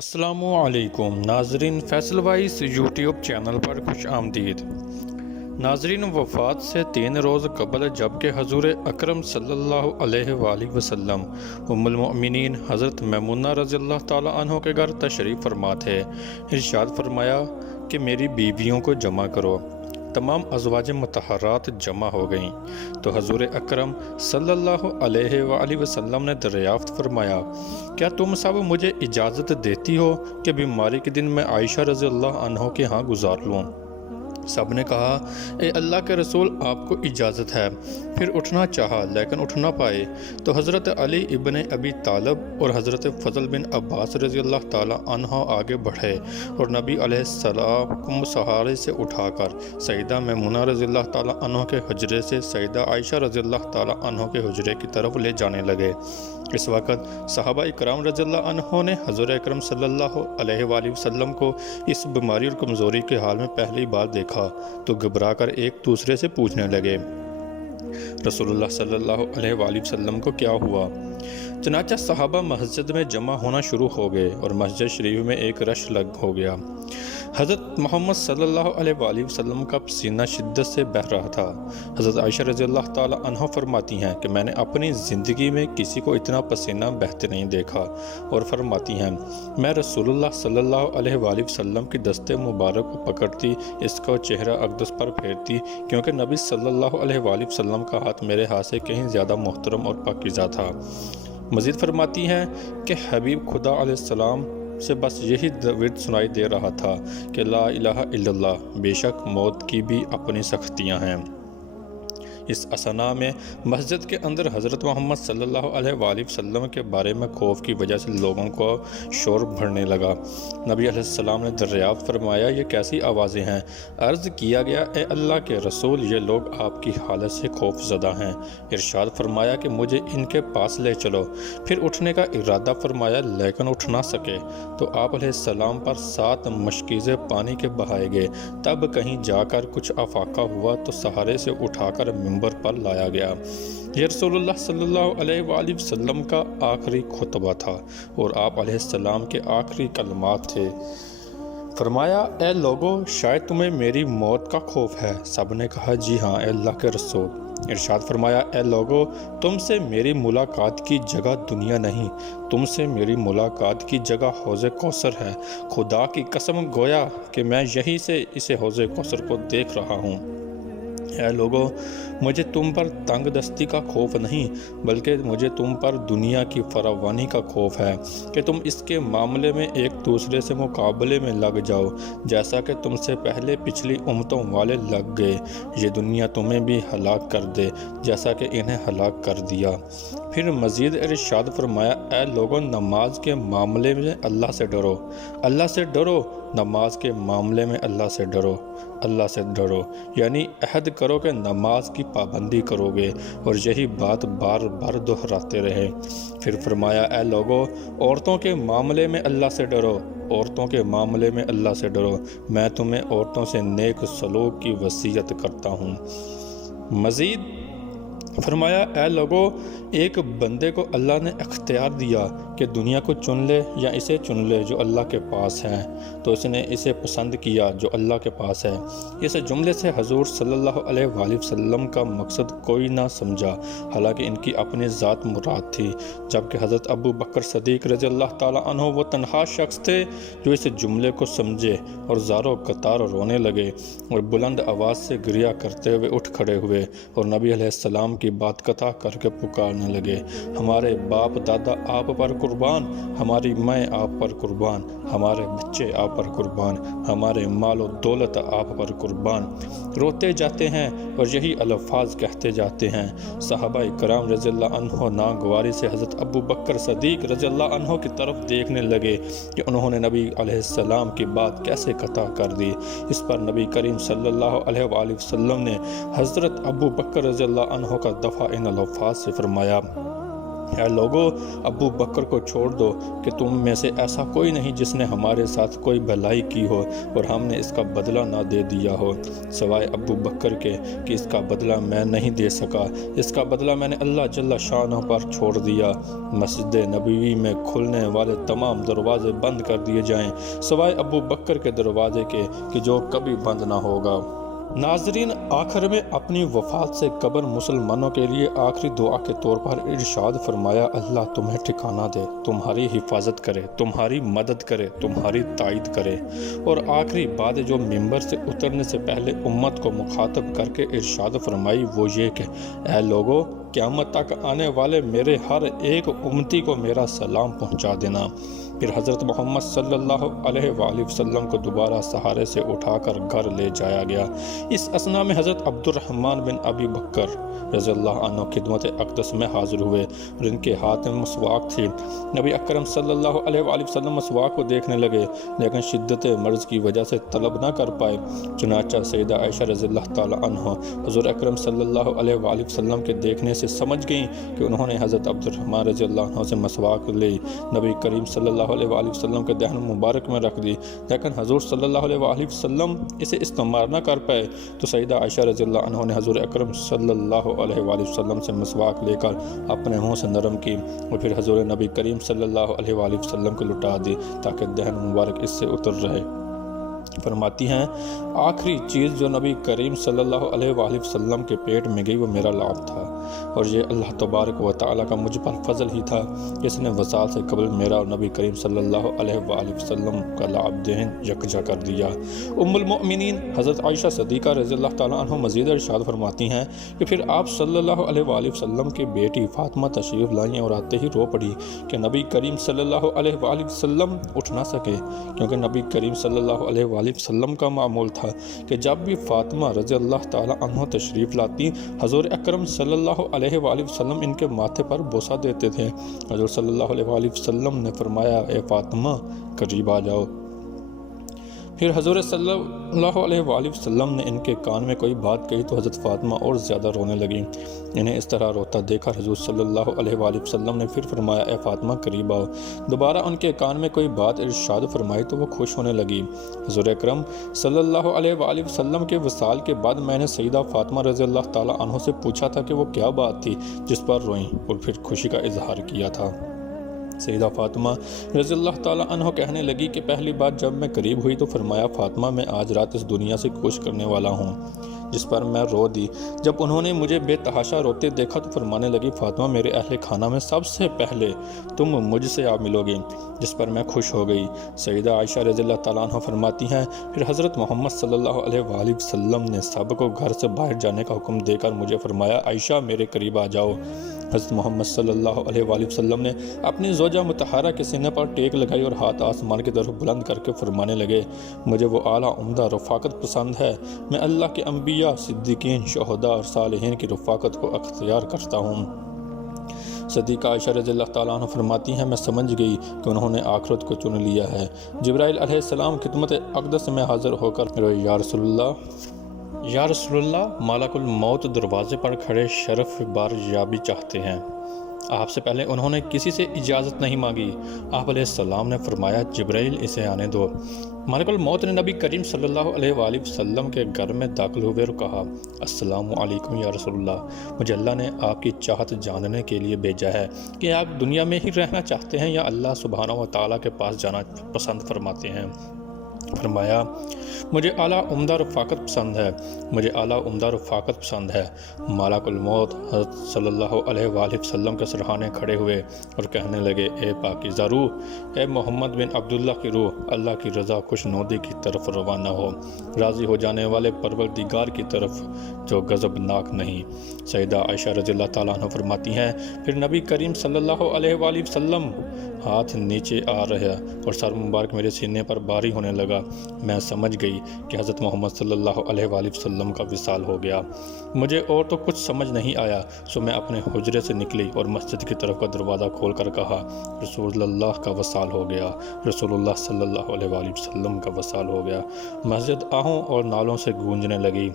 السلام علیکم ناظرین، فیصل وائس یوٹیوب چینل پر خوش آمدید۔ ناظرین، وفات سے 3 روز قبل جبکہ حضور اکرم صلی اللہ علیہ وآلہ وسلم ام المؤمنین حضرت میمونہ رضی اللہ تعالیٰ عنہ کے گھر تشریف فرما تھے، ارشاد فرمایا کہ میری بیویوں کو جمع کرو۔ تمام ازواج مطہرات جمع ہو گئیں تو حضور اکرم صلی اللہ علیہ وآلہ وسلم نے دریافت فرمایا، کیا تم سب مجھے اجازت دیتی ہو کہ بیماری کے دن میں عائشہ رضی اللہ عنہ کے ہاں گزار لوں؟ سب نے کہا، اے اللہ کے رسول، آپ کو اجازت ہے۔ پھر اٹھنا چاہا لیکن اٹھ نہ پائے تو حضرت علی ابن ابی طالب اور حضرت فضل بن عباس رضی اللہ تعالیٰ عنہ آگے بڑھے اور نبی علیہ السلام کو سہارے سے اٹھا کر سیدہ میمونہ رضی اللہ تعالیٰ عنہ کے حجرے سے سیدہ عائشہ رضی اللہ تعالیٰ عنہ کے حجرے کی طرف لے جانے لگے۔ اس وقت صحابہ اکرام رضی اللہ عنہ نے حضور اکرم صلی اللہ علیہ وآلہ وسلم کو اس بیماری اور کمزوری کے حال میں پہلی بار دیکھا تو گھبرا کر ایک دوسرے سے پوچھنے لگے، رسول اللہ صلی اللہ علیہ وآلہ وسلم کو کیا ہوا؟ چنانچہ صحابہ مسجد میں جمع ہونا شروع ہو گئے اور مسجد شریف میں ایک رش لگ ہو گیا۔ حضرت محمد صلی اللہ علیہ وآلہ وسلم کا پسینہ شدت سے بہہ رہا تھا۔ حضرت عائشہ رضی اللہ تعالی عنہ فرماتی ہیں کہ میں نے اپنی زندگی میں کسی کو اتنا پسینہ بہتے نہیں دیکھا، اور فرماتی ہیں میں رسول اللہ صلی اللہ علیہ وآلہ وسلم کی دست مبارک کو پکڑتی، اس کا چہرہ اقدس پر پھیرتی، کیونکہ نبی صلی اللہ علیہ وآلہ وسلم کا ہاتھ میرے ہاتھ سے کہیں زیادہ محترم اور پاکیزہ تھا۔ مزید فرماتی ہیں کہ حبیب خدا علیہ السلام سے بس یہی ورد سنائی دے رہا تھا کہ لا الہ الا اللہ، بے شک موت کی بھی اپنی سختیاں ہیں۔ اس اثنا میں مسجد کے اندر حضرت محمد صلی اللہ علیہ وآلہ وسلم کے بارے میں خوف کی وجہ سے لوگوں کو شور بھرنے لگا۔ نبی علیہ السلام نے دریافت فرمایا، یہ کیسی آوازیں ہیں؟ عرض کیا گیا، اے اللہ کے رسول، یہ لوگ آپ کی حالت سے خوف زدہ ہیں۔ ارشاد فرمایا کہ مجھے ان کے پاس لے چلو۔ پھر اٹھنے کا ارادہ فرمایا لیکن اٹھ نہ سکے تو آپ علیہ السلام پر 7 مشکیزیں پانی کے بہائے گئے۔ تب کہیں جا کر کچھ افاقہ ہوا تو سہارے سے اٹھا کر ممبر پر لایا گیا۔ یہ رسول اللہ صلی اللہ علیہ وآلہ وسلم کا آخری خطبہ تھا اور آپ علیہ السلام کے آخری کلمات تھے۔ فرمایا، اے لوگو، شاید تمہیں میری موت کا خوف ہے؟ سب نے کہا، جی ہاں اے اللہ کے رسول۔ ارشاد فرمایا، اے لوگو، تم سے میری ملاقات کی جگہ دنیا نہیں، تم سے میری ملاقات کی جگہ حوض کوثر ہے۔ خدا کی قسم، گویا کہ میں یہیں سے اسے حوض کوثر کو دیکھ رہا ہوں۔ اے لوگو، مجھے تم پر تنگ دستی کا خوف نہیں، بلکہ مجھے تم پر دنیا کی فراوانی کا خوف ہے کہ تم اس کے معاملے میں ایک دوسرے سے مقابلے میں لگ جاؤ، جیسا کہ تم سے پہلے پچھلی امتوں والے لگ گئے۔ یہ دنیا تمہیں بھی ہلاک کر دے جیسا کہ انہیں ہلاک کر دیا۔ پھر مزید ارشاد فرمایا، اے لوگو، نماز کے معاملے میں اللہ سے ڈرو، اللہ سے ڈرو، نماز کے معاملے میں اللہ سے ڈرو، اللہ سے ڈرو، یعنی عہد کرو کہ نماز کی پابندی کرو گے، اور یہی بات بار بار دہراتے رہے۔ پھر فرمایا، اے لوگو، عورتوں کے معاملے میں اللہ سے ڈرو، عورتوں کے معاملے میں اللہ سے ڈرو، میں تمہیں عورتوں سے نیک سلوک کی وصیت کرتا ہوں۔ مزید فرمایا، اے لوگو، ایک بندے کو اللہ نے اختیار دیا کہ دنیا کو چن لے یا اسے چن لے جو اللہ کے پاس ہے، تو اس نے اسے پسند کیا جو اللہ کے پاس ہے۔ اس جملے سے حضور صلی اللہ علیہ وآلہ وسلم کا مقصد کوئی نہ سمجھا، حالانکہ ان کی اپنی ذات مراد تھی، جبکہ حضرت ابو بکر صدیق رضی اللہ تعالیٰ عنہ وہ تنہا شخص تھے جو اس جملے کو سمجھے اور زاروں قطار رونے لگے اور بلند آواز سے گریہ کرتے ہوئے اٹھ کھڑے ہوئے اور نبی علیہ السلام کی بات قطع کر کے پکارنے لگے، ہمارے باپ دادا آپ پر قربان، ہماری مائیں آپ پر قربان، ہمارے بچے آپ پر قربان، ہمارے مال و دولت آپ پر قربان۔ روتے جاتے ہیں اور یہی الفاظ کہتے جاتے ہیں۔ صحابہ کرام رضی اللہ عنہ ناگواری سے حضرت ابو بکر صدیق رضی اللہ عنہ کی طرف دیکھنے لگے کہ انہوں نے نبی علیہ السلام کی بات کیسے قطع کر دی۔ اس پر نبی کریم صلی اللہ علیہ وآلہ وسلم نے حضرت ابو بکر رضی اللہ عنہ کا دفع ان الفاظ سے فرمایا، اے لوگو، ابو بکر کو چھوڑ دو کہ تم میں سے ایسا کوئی نہیں جس نے ہمارے ساتھ کوئی بھلائی کی ہو اور ہم نے اس کا بدلہ نہ دے دیا ہو، سوائے ابو بکر کے کہ اس کا بدلہ میں نہیں دے سکا۔ اس کا بدلہ میں نے اللہ جل شانہ پر چھوڑ دیا۔ مسجد نبوی میں کھلنے والے تمام دروازے بند کر دیے جائیں سوائے ابو بکر کے دروازے کے کہ جو کبھی بند نہ ہوگا۔ ناظرین، آخر میں اپنی وفات سے قبل مسلمانوں کے لیے آخری دعا کے طور پر ارشاد فرمایا، اللہ تمہیں ٹھکانہ دے، تمہاری حفاظت کرے، تمہاری مدد کرے، تمہاری تائید کرے۔ اور آخری بات جو ممبر سے اترنے سے پہلے امت کو مخاطب کر کے ارشاد فرمائی وہ یہ کہ اے لوگو، قیامت تک آنے والے میرے ہر ایک امتی کو میرا سلام پہنچا دینا۔ پھر حضرت محمد صلی اللہ علیہ وآلہ وسلم کو دوبارہ سہارے سے اٹھا کر گھر لے جایا گیا۔ اس اثناء میں حضرت عبد الرحمن بن ابی بکر رضی اللہ عنہ خدمت اقدس میں حاضر ہوئے اور ان کے ہاتھ میں مسواک تھی۔ نبی اکرم صلی اللہ علیہ وآلہ وسلم مسواک کو دیکھنے لگے لیکن شدت مرض کی وجہ سے طلب نہ کر پائے، چنانچہ سیدہ عائشہ رضی اللہ تعالی عنہ حضور اکرم صلی اللہ علیہ وآلہ وسلم کے دیکھنے سے سمجھ گئیں کہ انہوں نے حضرت عبد الرحمن رضی اللہ عنہ سے مسواک لی، نبی کریم صلی اللہ علیہ وآلہ وسلم کے دہن مبارک میں رکھ دی، لیکن حضور صلی اللہ علیہ وآلہ وسلم اسے استعمال نہ کر پائے تو سیدہ عائشہ رضی اللہ عنہ نے حضور اکرم صلی اللہ علیہ وآلہ وسلم سے مسواک لے کر اپنے منہ سے نرم کی اور پھر حضور نبی کریم صلی اللہ علیہ وآلہ وسلم کو لٹا دی تاکہ دہن مبارک اس سے اتر رہے۔ فرماتی ہیں آخری چیز جو نبی کریم صلی اللہ علیہ وآلہ وسلم کے پیٹ میں گئی وہ میرا لعاب تھا، اور یہ اللہ تبارک و تعالیٰ کا مجھ پر فضل ہی تھا جس نے وصال سے قبل میرا اور نبی کریم صلی اللہ علیہ وآلہ وسلم کا لعاب دہن یکجا کر دیا۔ ام المؤمنین حضرت عائشہ صدیقہ رضی اللہ تعالیٰ عنہ مزید ارشاد فرماتی ہیں کہ پھر آپ صلی اللہ علیہ وآلہ وسلم کی بیٹی فاطمہ تشریف لائیں اور آتے ہی رو پڑی کہ نبی کریم صلی اللہ علیہ وآلہ وسلم اٹھ نہ سکے، کیونکہ نبی کریم صلی اللہ علیہ وآلہ وسلم کا معمول تھا کہ جب بھی فاطمہ رضی اللہ تعالی عنہ تشریف لاتی حضور اکرم صلی اللہ علیہ وآلہ وسلم ان کے ماتھے پر بوسہ دیتے تھے۔ حضور صلی اللہ علیہ وآلہ وسلم نے فرمایا اے فاطمہ قریب آ جاؤ۔ پھر حضور صلی اللہ علیہ وآلہ وسلم نے ان کے کان میں کوئی بات کہی تو حضرت فاطمہ اور زیادہ رونے لگیں۔ انہیں اس طرح روتا دیکھا حضور صلی اللہ علیہ وآلہ وسلم نے پھر فرمایا اے فاطمہ قریب آؤ۔ دوبارہ ان کے کان میں کوئی بات ارشاد فرمائی تو وہ خوش ہونے لگی۔ حضور اکرم صلی اللہ علیہ وآلہ وسلم کے وصال کے بعد میں نے سیدہ فاطمہ رضی اللہ تعالی عنہ سے پوچھا تھا کہ وہ کیا بات تھی جس پر روئیں اور پھر خوشی کا اظہار کیا تھا۔ سیدہ فاطمہ رضی اللہ تعالیٰ عنہ کہنے لگی کہ پہلی بات جب میں قریب ہوئی تو فرمایا فاطمہ میں آج رات اس دنیا سے کوچ کرنے والا ہوں، جس پر میں رو دی۔ جب انہوں نے مجھے بے تحاشا روتے دیکھا تو فرمانے لگی فاطمہ میرے اہل خانہ میں سب سے پہلے تم مجھ سے آ ملو گی، جس پر میں خوش ہو گئی۔ سیدہ عائشہ رضی اللہ تعالیٰ عنہ فرماتی ہیں پھر حضرت محمد صلی اللہ علیہ وآلہ وسلم نے سب کو گھر سے باہر جانے کا حکم دے کر مجھے فرمایا عائشہ میرے قریب آ جاؤ۔ حضرت محمد صلی اللہ علیہ وآلہ وسلم نے اپنی زوجہ مطہرہ کے سینے پر ٹیک لگائی اور ہاتھ آسمان کی طرف بلند کر کے فرمانے لگے مجھے وہ اعلیٰ عمدہ رفاقت پسند ہے، میں اللہ کے انبیاء، صدیقین، شہداء اور صالحین کی رفاقت کو اختیار کرتا ہوں۔ صدیقہ عائشہ رضی اللہ تعالیٰ عنہ فرماتی ہیں میں سمجھ گئی کہ انہوں نے آخرت کو چن لیا ہے۔ جبرائیل علیہ السلام خدمت اقدس میں حاضر ہو کر یا رسول اللہ ملک الموت دروازے پر کھڑے شرف بار یابی چاہتے ہیں۔ آپ سے پہلے انہوں نے کسی سے اجازت نہیں مانگی۔ آپ علیہ السلام نے فرمایا جبرائیل اسے آنے دو۔ ملک الموت نے نبی کریم صلی اللہ علیہ وآلہ وسلم کے گھر میں داخل ہوئے اور کہا السلام علیکم یا رسول اللہ، مجھے اللہ نے آپ کی چاہت جاننے کے لیے بھیجا ہے کہ آپ دنیا میں ہی رہنا چاہتے ہیں یا اللہ سبحانہ و تعالیٰ کے پاس جانا پسند فرماتے ہیں۔ فرمایا مجھے اعلیٰ عمدہ رفاقت پسند ہے، مجھے اعلیٰ عمدہ رفاقت پسند ہے۔ ملک الموت حضرت صلی اللہ علیہ وآلہ وسلم کے سرہانے کھڑے ہوئے اور کہنے لگے اے پاکیزہ روح، اے محمد بن عبداللہ کی روح، اللہ کی رضا خوشنودی کی طرف روانہ ہو، راضی ہو جانے والے پروردگار کی طرف جو غضبناک نہیں۔ سیدہ عائشہ رضی اللہ تعالیٰ عنہ فرماتی ہیں پھر نبی کریم صلی اللہ علیہ وآلہ وسلم ہاتھ نیچے آ رہا اور سر مبارک میرے سینے پر باری ہونے لگا۔ میں سمجھ گئی کہ حضرت محمد صلی اللہ علیہ وآلہ وسلم کا وصال ہو گیا۔ مجھے اور تو کچھ سمجھ نہیں آیا، سو میں اپنے حجرے سے نکلی اور مسجد کی طرف کا دروازہ کھول کر کہا رسول اللہ کا وصال ہو گیا، رسول اللہ صلی اللہ علیہ وآلہ وسلم کا وصال ہو گیا۔ مسجد آہوں اور نالوں سے گونجنے لگی۔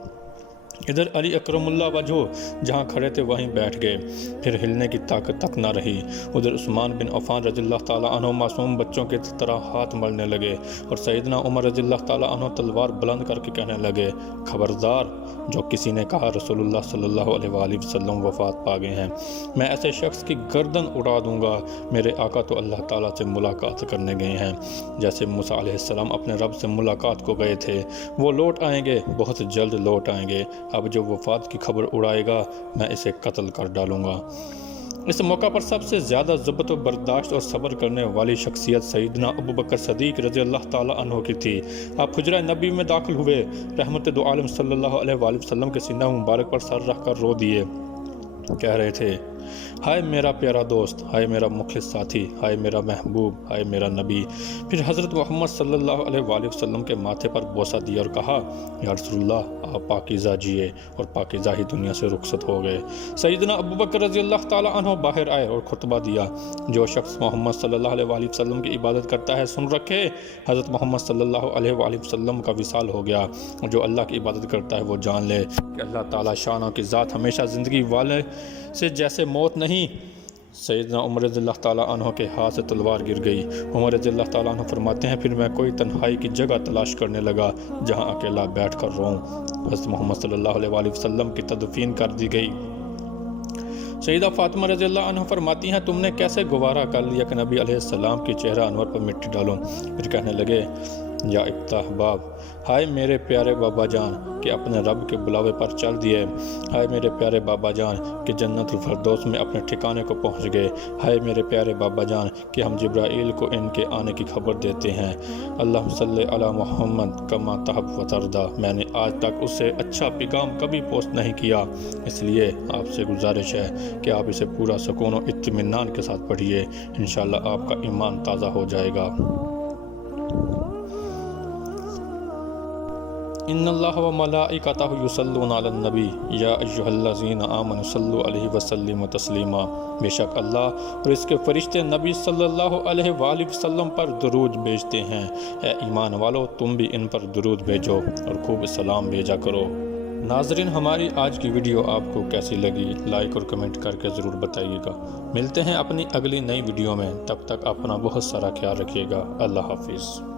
ادھر علی اکرم اللہ وجہ جہاں کھڑے تھے وہیں بیٹھ گئے، پھر ہلنے کی طاقت تک نہ رہی۔ ادھر عثمان بن عفان رضی اللہ تعالیٰ عنہ معصوم بچوں کی طرح ہاتھ ملنے لگے، اور سیدنا عمر رضی اللہ تعالیٰ عنہ تلوار بلند کر کے کہنے لگے، خبردار، جو کسی نے کہا رسول اللہ صلی اللہ علیہ وآلہ وسلم وفات پا گئے ہیں، میں ایسے شخص کی گردن اڑا دوں گا۔ میرے آقا تو اللہ تعالیٰ سے ملاقات کرنے گئے ہیں، جیسے موسیٰ علیہ السلام اپنے رب سے ملاقات کو گئے تھے۔ وہ لوٹ آئیں گے، بہت جلد لوٹ آئیں گے۔ اب جو وفات کی خبر اڑائے گا میں اسے قتل کر ڈالوں گا۔ اس موقع پر سب سے زیادہ ضبط و برداشت اور صبر کرنے والی شخصیت سیدنا ابوبکر صدیق رضی اللہ تعالیٰ عنہ کی تھی۔ آپ حجرہ نبی میں داخل ہوئے، رحمت دو عالم صلی اللہ علیہ وآلہ وسلم کے سینہ مبارک پر سر رکھ کر رو دیے، کہہ رہے تھے، ہائے میرا پیارا دوست، ہائے میرا مخلص ساتھی، ہائے میرا محبوب، ہائے میرا نبی۔ پھر حضرت محمد صلی اللہ علیہ وآلہ وسلم کے ماتھے پر بوسہ دیا اور کہا، یا رسول اللہ، آپ پاکیزہ جیے، اور پاکیزہ ہی دنیا سے رخصت ہو گئے۔ سیدنا ابوبکر رضی اللہ تعالیٰ عنہ باہر آئے اور خطبہ دیا، جو شخص محمد صلی اللہ علیہ وآلہ وسلم کی عبادت کرتا ہے سن رکھے، حضرت محمد صلی اللہ علیہ وآلہ وسلم کا وصال ہو گیا، اور جو اللہ کی عبادت کرتا ہے وہ جان لے کہ اللہ تعالیٰ شانوں کی ذات ہمیشہ زندگی والے سے جیسے موت نہیں۔ سیدنا عمر رضی اللہ تعالیٰ عنہ کے ہاتھ سے تلوار گر گئی۔ عمر رضی اللہ تعالیٰ عنہ فرماتے ہیں، پھر میں کوئی تنہائی کی جگہ تلاش کرنے لگا جہاں اکیلا بیٹھ کر روں۔ حضرت محمد صلی اللہ علیہ وآلہ وسلم کی تدفین کر دی گئی۔ سیدہ فاطمہ رضی اللہ عنہ فرماتی ہیں، تم نے کیسے گوارا کر لیا کہ نبی علیہ السلام کی چہرہ انور پر مٹی ڈالوں؟ پھر کہنے لگے، یا افتح باب، ہائے میرے پیارے بابا جان کہ اپنے رب کے بلاوے پر چل دیے، ہائے میرے پیارے بابا جان کہ جنت الفردوس میں اپنے ٹھکانے کو پہنچ گئے، ہائے میرے پیارے بابا جان کہ ہم جبرائیل کو ان کے آنے کی خبر دیتے ہیں۔ اللہم صلی علی محمد کما تحب و ترضا۔ میں نے آج تک اس سے اچھا پیغام کبھی پوسٹ نہیں کیا، اس لیے آپ سے گزارش ہے کہ آپ اسے پورا سکون و اطمینان کے ساتھ پڑھیے، انشاءاللہ آپ کا ایمان تازہ ہو جائے گا۔ ان اللہ و ملائکتہ یصلون علی النبی یا ایھا الذین آمنوا صلوا علیہ وسلموا تسلیما۔ بے شک اللہ اور اس کے فرشتے نبی صلی اللہ علیہ وآلہ وسلم پر درود بھیجتے ہیں۔ اے ایمان والو، تم بھی ان پر درود بھیجو اور خوب سلام بھیجا کرو۔ ناظرین، ہماری آج کی ویڈیو آپ کو کیسی لگی؟ لائک اور کمنٹ کر کے ضرور بتائیے گا۔ ملتے ہیں اپنی اگلی نئی ویڈیو میں، تب تک اپنا بہت سارا خیال رکھیے گا۔ اللہ حافظ۔